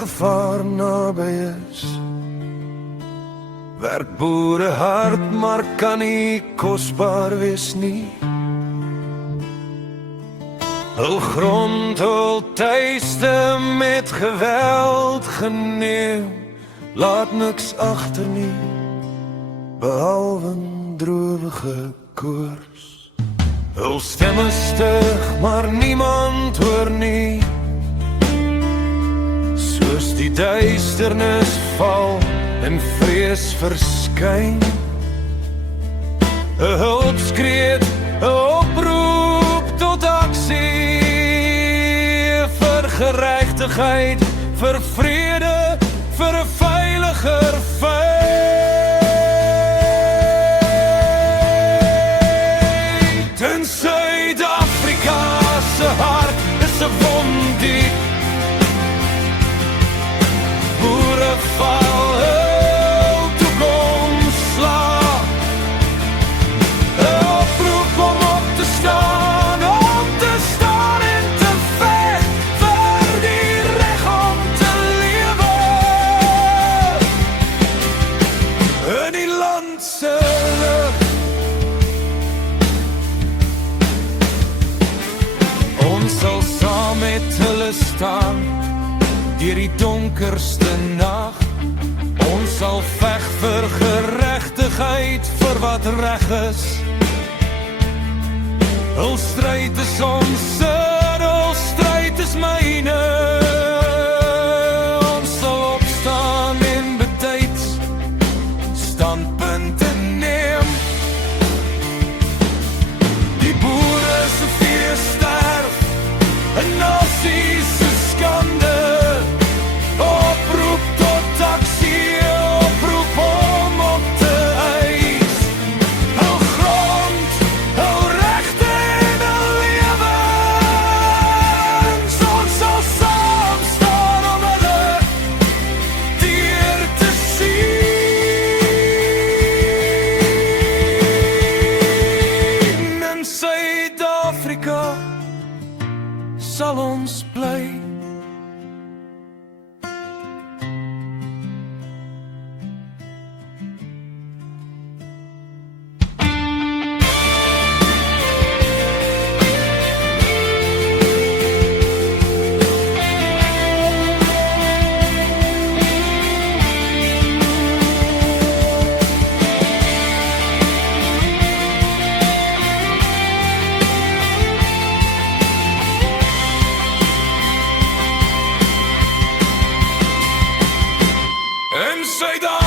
gevaar naby is. Werk boere hard, maar kan nie kosbaar wees nie. Hul grond, hul tuiste met geweld geneem, laat niks agter nie, behalwe droewige koors. Hul stemme stug, maar niemand hoor nie. Soos die duisternis val en vrees verskyn, 'n hulpskreet, 'n oproep tot aksie, vir geregtigheid, vir vrede, vir 'n veiliger feit. In Suid-Afrika se hart is 'n wond diep. Boere val hul toekoms slaap. 'n oproep om op te staan en te veg vir die reg om te lewe in die land se lug. Ons sal saam met hulle staan deur die donkerste nag. Ons sal veg vir geregtigheid, vir wat reg is. Hul stryd is ons, hul stryd is myne. Ons sal opstaan en betyds standpunte neem. Die boere se vee sterf, 'n nasie se skande. Oproep tot aksie, oproep om op te eis. Hul grond, hul regte en hul lewens. Ons sal saam staan om hulle deur te sien. In Suid-Afrika sal ons bly. In Suid-Afrika